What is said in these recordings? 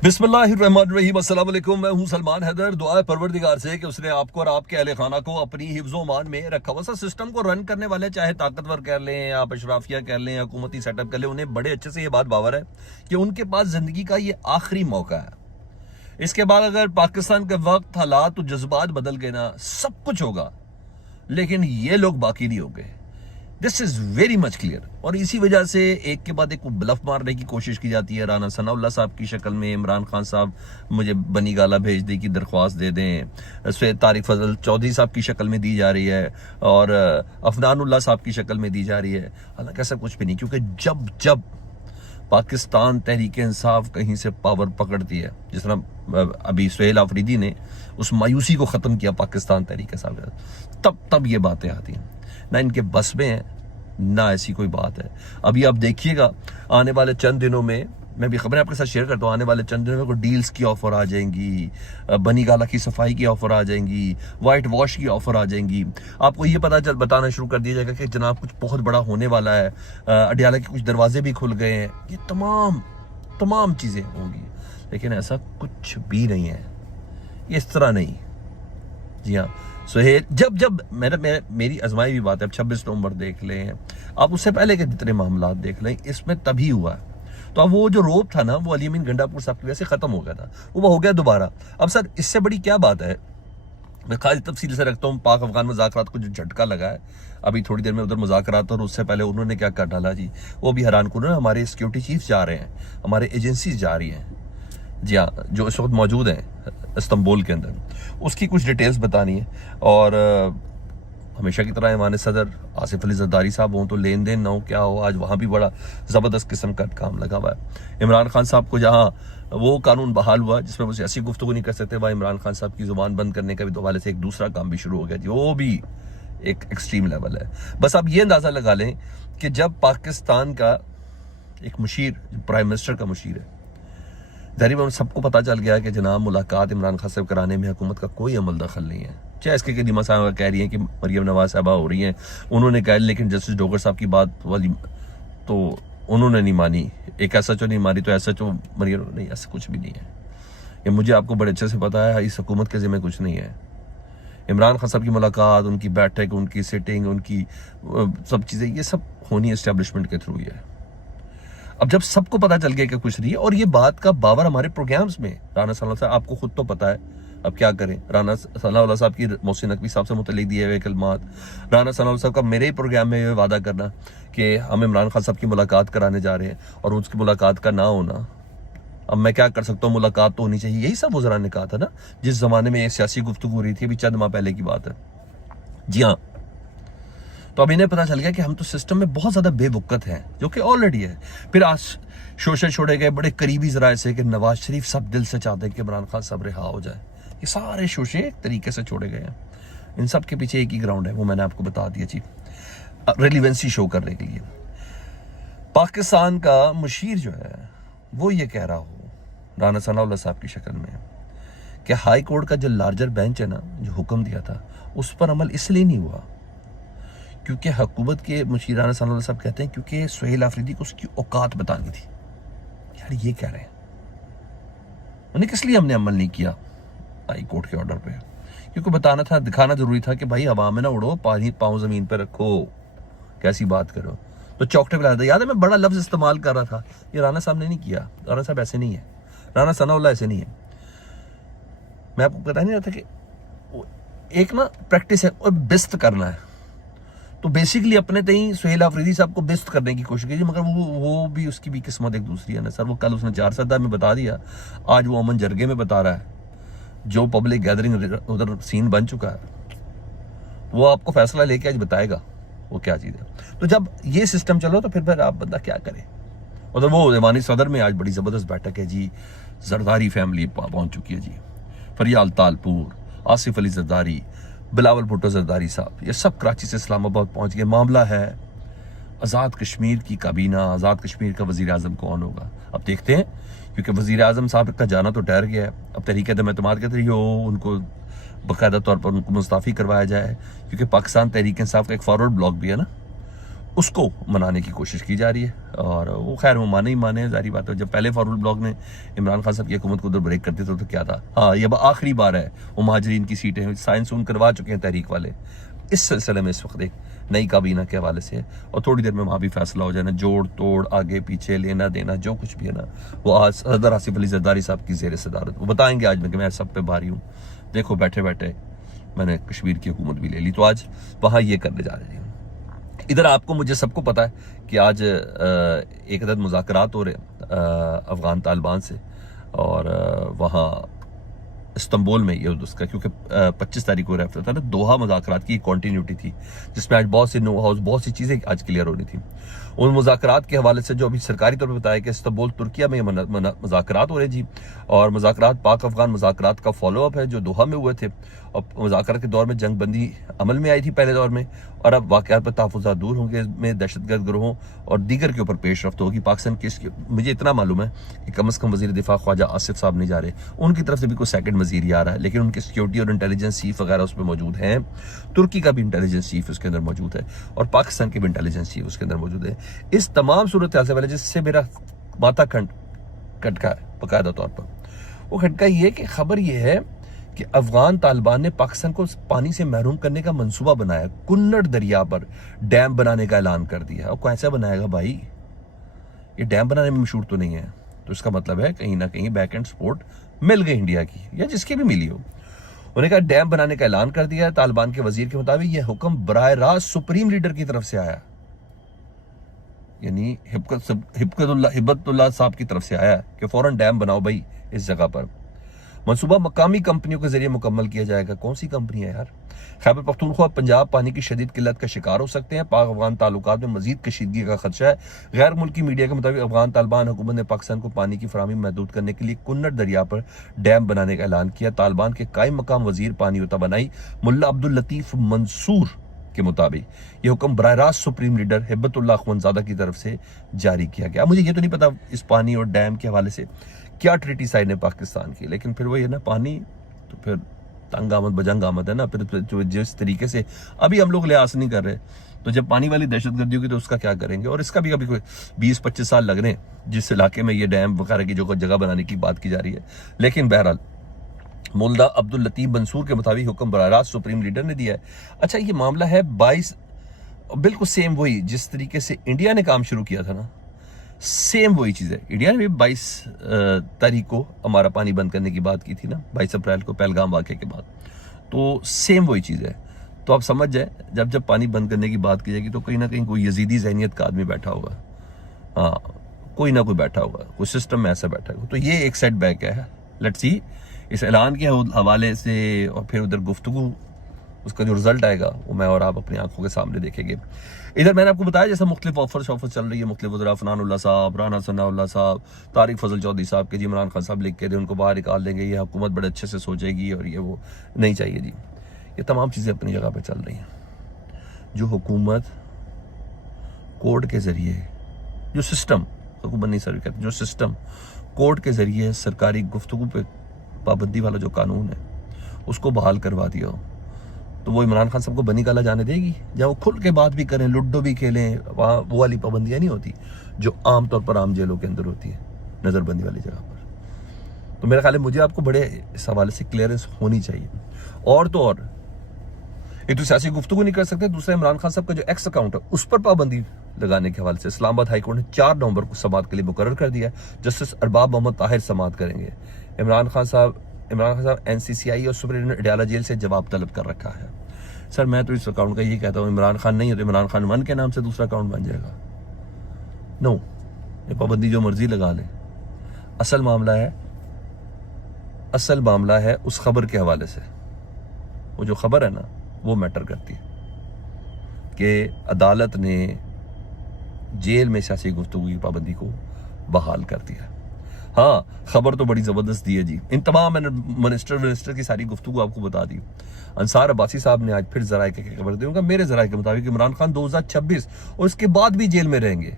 बिस्मिल्लाहिर्रहमानिर्रहीम, अस्सलाम वालेकुम। मैं हूं सलमान हैदर। दुआ है परवरदिगार से कि उसने आपको और आपके अहले खाना को अपनी हिफ्ज़ो मान में रखा। वैसा सिस्टम को रन करने वाले, चाहे ताकतवर कह लें या अशराफिया कह लें या हुकूमती सेटअप कह लें, उन्हें बड़े अच्छे से ये बात बावर है कि उनके पास ज़िंदगी का ये आखिरी मौका है। इसके बाद अगर पाकिस्तान के वक्त, हालात और जज्बात बदल गए ना, सब कुछ होगा, लेकिन ये लोग बाकी नहीं होंगे। This is very much clear. और इसी वजह से एक के बाद एक ब्लफ मारने की कोशिश की जाती है। राना सनाउल्लाह साहब की शक्ल में इमरान खान साहब मुझे बनी गाला भेज दी की दरख्वास्त दे दें, सैयद तारिक फजल चौधरी साहब की शक्ल में दी जा रही है और अफनानुल्लाह साहब की शक्ल में दी जा रही है। हालांकि ऐसा कुछ भी नहीं, क्योंकि जब जब पाकिस्तान तहरीक इंसाफ कहीं से पावर पकड़ती है, जिस तरह अभी सुहेल आफरीदी ने उस मायूसी को ख़त्म किया पाकिस्तान तहरीक इंसाफ, तब ये बातें आती हैं। ना इनके बस में है, ना ऐसी कोई बात है। अभी आप देखिएगा आने वाले चंद दिनों में, मैं भी खबरें आपके साथ शेयर करता हूँ, आने वाले चंद दिनों में कोई डील्स की ऑफर आ जाएंगी, बनी गाला की सफाई की ऑफर आ जाएंगी, वाइट वॉश की ऑफर आ जाएंगी। आपको ये बताना शुरू कर दिया जाएगा कि जनाब कुछ बहुत बड़ा होने वाला है, अडियाला के कुछ दरवाजे भी खुल गए हैं। ये तमाम चीज़ें होंगी, लेकिन ऐसा कुछ भी नहीं है। ये इस तरह नहीं। जी हाँ सुहेल, जब मेरी आजमाई भी बात है, अब 26 नवंबर देख लें, आप उससे पहले के जितने मामला देख लें, इसमें तभी हुआ। तो अब वो जो रोप था ना, वो अली अमीन गंडापुर साहब की वजह से खत्म हो गया था, वो हो गया दोबारा। अब सर इससे बड़ी क्या बात है, मैं खाली तफसील से रखता हूँ। पाक अफगान मुज़ाकरात को जो झटका लगा है, अभी थोड़ी देर में उधर मुज़ाकरात, और उससे पहले उन्होंने क्या कर डाला जी, वो भी हैरान कुन है। हमारे सिक्योरिटी चीफ जा रहे हैं, हमारे एजेंसीज जा रही हैं, जी हाँ, जो इस वक्त मौजूद हैं इस्तांबुल के अंदर, उसकी कुछ डिटेल्स बतानी है। और हमेशा की तरह ईमान सदर आसिफ अली जरदारी साहब हों तो लेन देन ना हो, क्या हो, आज वहाँ भी बड़ा ज़बरदस्त किस्म का काम लगा हुआ है। इमरान खान साहब को जहाँ वो कानून बहाल हुआ जिसमें वो ऐसी गुफ्तगू नहीं कर सकते, वह इमरान खान साहब की ज़ुबान बंद करने का भी हवाले से एक दूसरा काम भी शुरू हो गया जी, वो भी एक एक्सट्रीम लेवल है। बस आप ये अंदाज़ा लगा लें कि जब पाकिस्तान का एक मुशीर, प्राइम मिनिस्टर का मुशीर है, तकरीबन सबको पता चल गया कि जनाब मुलाकात इमरान खान साहब कराने में हुकूमत का कोई अमल दखल नहीं है। चाहे इसके कदीमा साहब कह रही हैं कि मरियम नवाज साहबा हो रही हैं, उन्होंने कहा, लेकिन जस्टिस डोगर साहब की बात वाली तो उन्होंने नहीं मानी, एक SHO नहीं मानी तो SHO मरियम नहीं, ऐसा कुछ भी नहीं है। ये मुझे आपको बड़े अच्छे से पता है, इस हुकूमत के ज़िम्मे कुछ नहीं है। इमरान खान साहब की मुलाकात, उनकी बैठक, उनकी सिटिंग, उनकी सब चीज़ें, ये सब होनी इस्टेब्लिशमेंट के थ्रू ही है। अब जब सबको पता चल गया कि कुछ नहीं है, और ये बात का बावर हमारे प्रोग्राम्स में, राना सनाउल्लाह साहब, आपको खुद तो पता है, अब क्या करें, राना सनाउल्लाह साहब की मोहसिन नकवी साहब से मुतल्लिक दिए हुए कलमात, राना सनाउल्लाह साहब का मेरे ही प्रोग्राम में ये वादा करना कि हम इमरान खान साहब की मुलाकात कराने जा रहे हैं, और उसकी मुलाकात का ना होना। अब मैं क्या कर सकता हूँ, मुलाकात तो होनी चाहिए, यही सब वज़रा ने कहा था ना, जिस जमाने में ये सियासी गुफ्तगू हो रही थी, अभी चंद माह पहले की बात है। जी हाँ, तो अब इन्हें पता चल गया कि हम तो सिस्टम में बहुत ज़्यादा बेवकत हैं, जो कि ऑलरेडी है। फिर आज शोशे छोड़े गए बड़े करीबी ज़राए से कि नवाज शरीफ सब दिल से चाहते हैं कि इमरान खान साहब रिहा हो जाए। ये सारे शोशे एक तरीके से छोड़े गए हैं। इन सब के पीछे एक ही ग्राउंड है, वो मैंने आपको बता दिया जी, रेलिवेंसी शो करने के लिए। पाकिस्तान का मुशीर जो है वो ये कह रहा हो राना सनाउल्लाह साहब की शक्ल में कि हाई कोर्ट का जो लार्जर बेंच है ना, जो हुक्म दिया था, उस पर अमल इसलिए नहीं हुआ क्योंकि हुकूमत के मुशीर राना सनाउल्लाह साहब कहते हैं क्योंकि सुहेल आफरीदी को उसकी औकात बतानी थी। यार ये कह रहे हैं, उन्हें किस लिए हमने अमल नहीं किया हाई कोर्ट के ऑर्डर पे? क्योंकि बताना था, दिखाना जरूरी था कि भाई हवा में ना उड़ो, पाँव जमीन पे रखो, कैसी बात करो। तो चौकटे पे लाया, याद है मैं बड़ा लफ्ज इस्तेमाल कर रहा था, ये राना साहब ने नहीं किया। राना साहब ऐसे नहीं है, राना सनाउल्लाह ऐसे नहीं है। मैं आपको बता नहीं रहा था कि एक ना प्रैक्टिस है और बिस्त करना है, तो बेसिकली अपने तई सुहेल आफरीदी साहब को बिस्त करने की कोशिश की, मगर वो भी, उसकी भी किस्मत एक दूसरी है ना सर। वो कल उसने 4 सदा में बता दिया, आज वो अमन जरगे में बता रहा है। जो पब्लिक गैदरिंग उधर सीन बन चुका है, वो आपको फैसला लेके आज बताएगा वो क्या चीज़ है। तो जब ये सिस्टम चलो तो फिर आप बंदा क्या करे। उधर वो ईमानी सदर में आज बड़ी ज़बरदस्त बैठक है जी, जरदारी फैमिली पहुँच चुकी है जी, फरियाल तालपुर, आसिफ अली जरदारी, बिलावल भुट्टो जरदारी साहब, ये सब कराची से इस्लामाबाद पहुंच गए। मामला है आज़ाद कश्मीर की काबीना, आज़ाद कश्मीर का वज़ीर आज़म कौन होगा। अब देखते हैं, क्योंकि वज़ीर आज़म साहब का जाना तो ठहर गया है। अब तहरीक एतमाद के जरिए उनको बाकायदा तौर पर उनको मुस्ताफ़ी करवाया जाए, क्योंकि पाकिस्तान तहरीक इंसाफ का एक फॉरवर्ड ब्लॉक भी है ना, उसको मनाने की कोशिश की जा रही है। और वो खैर वो माने ही माने, जारी बात है। जब पहले फारूल ब्लॉक ने इमरान खान साहब की हुकूमत को उधर ब्रेक करते थे तो क्या था, हाँ ये आखिरी बार है वो महाजरीन की सीटें साइंस उन करवा चुके हैं तहरीक वाले। इस सिलसिले में इस वक्त एक नई काबीना के हवाले से, और थोड़ी देर में वहाँ भी फैसला हो जाना, जोड़ तोड़ आगे पीछे लेना देना जो कुछ भी है ना, वो आज सदर आसिफ अली जरदारी साहब की जेर सदारत वो बताएंगे आज मैं कि मैं सब पे भारी हूँ। देखो बैठे बैठे मैंने कश्मीर की हुकूमत भी ले ली, तो आज वहाँ ये करने जा रहे हैं। इधर आपको मुझे सबको पता है कि आज एक अदद मुज़ाकरात हो रहे अफ़गान तालिबान से, और वहाँ इस्तांबुल में ये उसका, क्योंकि 25 तारीख को रेफर था ना, दोहा मुज़ाकरात की कंटिन्यूटी थी जिसमें आज बहुत सी नो हाउस बहुत सी चीज़ें आज क्लियर होनी थी। उन मुज़ाकरात के हवाले से जो अभी सरकारी तौर पर बताया कि इस्तांबुल तुर्किया में मुज़ाकरात हो रहे जी, और मुज़ाकरात पाक अफगान मुज़ाकरात का फॉलोअप है जो दोहा में हुए थे। और मुज़ाकरात के दौर में जंग बंदी अमल में आई थी पहले दौर में, और अब वाक़यात पर तहफ़्फ़ुज़ात दूर होंगे, में दहशतगर्द गिरोहों और दीगर के ऊपर पेश रफ्त होगी। पाकिस्तान के मुझे इतना मालूम है कि कम अज़ कम वज़ीर दिफा ख्वाजा आसिफ साहब नहीं जा रहे, उनकी तरफ से भी कोई सेकंड वज़ीर ही आ रहा है, लेकिन उनकी सिक्योरिटी और इंटेलिजेंस चीफ वगैरह उसमें मौजूद हैं। तुर्की का भी इंटेलिजेंस चीफ उसके अंदर मौजूद है, और पाकिस्तान के भी इंटेलिजेंस चीफ उसके अंदर मौजूद है। इस तमाम सूरत हाल से पहले जिससे मेरा माथा खटका है बाकायदा तौर पर, वो खटका ये कि खबर ये है कि अफगान तालिबान ने पाकिस्तान को पानी से महरूम करने का मंसूबा बनाया, कुन्नड़ दरिया पर डैम बनाने का ऐलान कर दिया। और कैसे बनाएगा भाई, ये डैम बनाने में मशहूर तो नहीं है, तो इसका मतलब है कहीं ना कहीं बैक एंड सपोर्ट मिल गई इंडिया की या जिसकी भी मिली हो। उन्होंने कहा डैम बनाने का ऐलान कर दिया है। तालिबान के वजीर के मुताबिक यह हुक्म बराह रास्त सुप्रीम लीडर की तरफ से आया, यानी हिब्बतुल्लाह साहब की तरफ से आया कि फौरन डैम बनाओ भाई इस जगह पर। मंसूबा मकामी कंपनियों के जरिए मुकम्मल किया जाएगा। कौन सी कंपनी है यार? खैबर पख्तूनख्वा पंजाब पानी की शदीद किल्लत का शिकार हो सकते हैं। पाक अफगान ताल्लुकात में मजीद कशीदगी का खदशा है। गैर मुल्की मीडिया के मुताबिक अफगान तालिबान हुकूमत ने पाकिस्तान को पानी की फराहमी महदूद करने के लिए कुन्नड़ दरिया पर डैम बनाने का ऐलान किया। तालिबान के कायम मकाम वजीर पानी तवानाई मुल्ला अब्दुल लतीफ मंसूर के मुताबिक यह हुक्म बराह रास्त सुप्रीम लीडर हिब्बतुल्लाह अखवंजादा की तरफ से जारी किया गया। मुझे ये तो नहीं पता इस पानी और डैम के हवाले से क्या ट्रीटी साइन है पाकिस्तान की, लेकिन फिर वो ये ना पानी तो फिर तंग आमद बजंग आमद है ना। फिर जो जिस तरीके से अभी हम लोग लिहाज नहीं कर रहे, तो जब पानी वाली दहशतगर्दी होगी तो उसका क्या करेंगे। और इसका भी कभी कोई 20-25 साल लग रहे हैं जिस इलाके में ये डैम वगैरह की जो जगह बनाने की बात की जा रही है। लेकिन बहरहाल मुल्ला अब्दुल लतीफ मंसूर के मुताबिक हुक्म बराह रास्त सुप्रीम लीडर ने दिया है। अच्छा, ये मामला है 22 बिल्कुल सेम वही जिस तरीके से इंडिया ने काम शुरू किया था ना, सेम वही चीज़ है। इंडिया ने भी 22 तारीख को हमारा पानी बंद करने की बात की थी ना, 22 अप्रैल को पहलगाम वाक़े के बाद, तो सेम वही चीज़ है। तो आप समझ जाए जब पानी बंद करने की बात की जाएगी तो कहीं ना कहीं कोई यजीदी ज़हनियत का आदमी बैठा होगा, हाँ कोई ना कोई बैठा होगा, कोई सिस्टम में ऐसा बैठा होगा। तो ये एक सेट बैक है। लेट्स सी इस ऐलान के हवाले से, और फिर उधर गुफ्तगू उसका जो रिजल्ट आएगा वो मैं और आप अपनी आंखों के सामने देखेंगे। इधर मैंने आपको बताया जैसा मुख्तलिफ ऑफर चल रही है, मुख्तलिफ वज़रा फनानुल्लाह साहब, राना सनाउल्लाह साहब, तारिक फजल चौधरी साहब के जी इमरान खान साहब लिख के दे उनको बाहर निकाल देंगे, ये हुकूमत बड़े अच्छे से सोचेगी और ये वो नहीं चाहिए जी। ये तमाम चीज़ें अपनी जगह पर चल रही हैं। जो हुकूमत कोर्ट के ज़रिए, जो सिस्टम हुकूमत नहीं सर कहते, जो सिस्टम कोर्ट के ज़रिए सरकारी गुफ्तगू पे पाबंदी वाला जो कानून है उसको बहाल करवा दिया हो, तो वो इमरान खान साहब को बनी काला जाने देगी? जहाँ वो खुल के बात भी करें, लुड्डो भी खेलें, वहाँ वो वाली पाबंदियाँ नहीं होती जो आम तौर पर आम जेलों के अंदर होती है नज़रबंदी वाली जगह पर। तो मेरा ख्याल है मुझे आपको बड़े इस हवाले से क्लियरेंस होनी चाहिए। और तो और एक तो सियासी गुफ्तगू नहीं कर सकते, दूसरा इमरान खान साहब का जो एक्स अकाउंट है उस पर पाबंदी लगाने के हवाले से इस्लामाबाद हाईकोर्ट ने 4 नवंबर को समाअत के लिए मुकर्रर कर दिया। जस्टिस अरबाब मोहम्मद ताहिर समाअत करेंगे। इमरान खान साहब NCCI और सुप्रीम अडयाला जेल से जवाब तलब कर रखा है। सर मैं तो इस अकाउंट का ये कहता हूँ, इमरान खान नहीं है तो इमरान खान 1 के नाम से दूसरा अकाउंट बन जाएगा। नो, ये पाबंदी जो मर्जी लगा ले। असल मामला है उस खबर के हवाले से। वो जो खबर है ना वो मैटर करती है कि अदालत ने जेल में सियासी गुफ्तगू की पाबंदी को बहाल कर दिया। हाँ, खबर तो बड़ी ज़बरदस्त दी है जी। इन तमाम मिनिस्टर की सारी गुफ्तगू आपको बता दी। अंसार अब्बासी साहब ने आज फिर ज़राए की खबर दूंगा, मेरे ज़राए के मुताबिक इमरान खान 2026 और इसके बाद भी जेल में रहेंगे,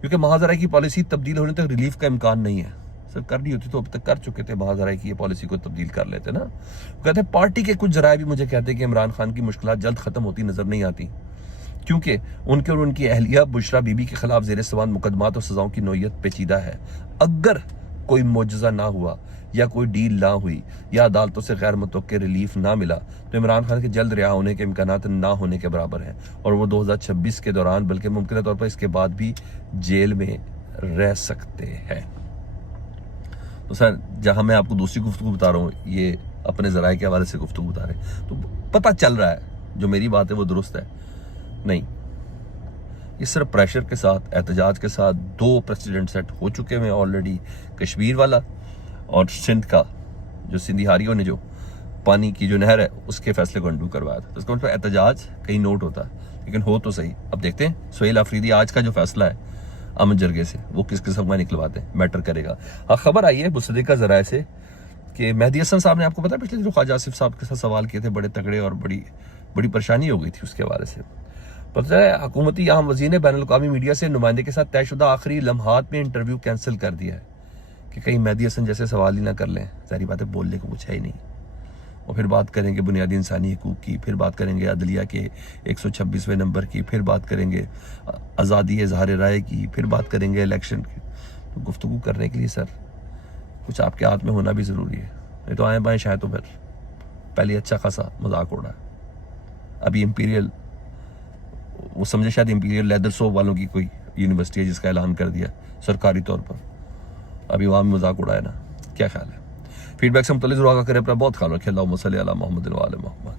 क्योंकि महाजराई की पॉलिसी तब्दील होने तक रिलीफ का इम्कान नहीं है। सर करनी होती तो अब तक कर चुके थे, महाजराई की ये पॉलिसी को तब्दील कर लेते ना। कहते हैं पार्टी के कुछ ज़राए भी मुझे कहते हैं कि इमरान खान की मुश्किलात जल्द ख़त्म होती नज़र नहीं आती। क्योंकि उनके और उनकी अहलिया बुशरा बीबी के खिलाफ ज़ेर सवाल मुकदमात और सजाओं की नौयत पेचीदा है। अगर कोई मुआवजा ना हुआ या कोई डील ना हुई या अदालतों से गैर मुतवक्किल रिलीफ ना मिला तो इमरान खान के जल्द रिहा होने के इम्कानात ना होने के बराबर हैं और वो 2026 के दौरान बल्कि मुमकिन तौर पर इसके बाद भी जेल में रह सकते हैं। तो सर जहां मैं आपको दूसरी गुफ्तगू बता रहा हूँ, ये अपने ज़राए के हवाले से गुफ्तगू बता रहे, तो पता चल रहा है जो मेरी बात है वो दुरुस्त है नहीं। इस सिर्फ प्रेशर के साथ, एहतजाज के साथ 2 प्रेसिडेंट सेट हो चुके हैं ऑलरेडी, कश्मीर वाला और सिंध का, जो सिंधिहारियों ने जो पानी की जो नहर है उसके फैसले को अंडू करवाया था। तो इसका मतलब एहतजाज कहीं नोट होता है, लेकिन हो तो सही। अब देखते हैं सुहेल आफरीदी आज का जो फैसला है अमन जरगे से वो किस किस्म का निकलवाते हैं, मैटर करेगा। हाँ, खबर आई है मुसद्दिका ज़राए से कि मेहदी हसन साहब ने, आपको पता है पिछले दिनों ख्वाजा आसिफ साहब के साथ सवाल किए थे बड़े तगड़े और बड़ी परेशानी हो गई थी उसके हवाले से। पता है हुकूमती अहम वज़ीर ने बैनुल-अक़वामी मीडिया से नुमाइंदे के साथ तयशुदा आखिरी लम्हात में इंटरव्यू कैंसिल कर दिया है कि कहीं मेहदी हसन जैसे सवाल ही ना कर लें। सारी बातें बोलने को कुछ है ही नहीं। और फिर बात करेंगे बुनियादी इंसानी हकूक़ की, फिर बात करेंगे अदलिया के 126वें नंबर की, फिर बात करेंगे आज़ादी इज़हार राय की, फिर बात करेंगे इलेक्शन की। तो गुफ्तगू करने के लिए सर कुछ आपके हाथ में होना भी ज़रूरी है, नहीं तो आए बाएँ शायद तो फिर पहले अच्छा खासा मजाक उड़ा। अभी इंपीरियल, वो समझे शायद इंपीरियल लेदर सोप वालों की कोई यूनिवर्सिटी है जिसका ऐलान कर दिया सरकारी तौर पर, अभी वहाँ में मजाक उड़ाया ना। क्या ख्याल है? फीडबैक से मुतल्लिक़ ज़रूर आगाह करें, अपना बहुत ख्याल रखें। अल्लाहुम्मा सल्ली अला मुहम्मद व आले मुहम्मद।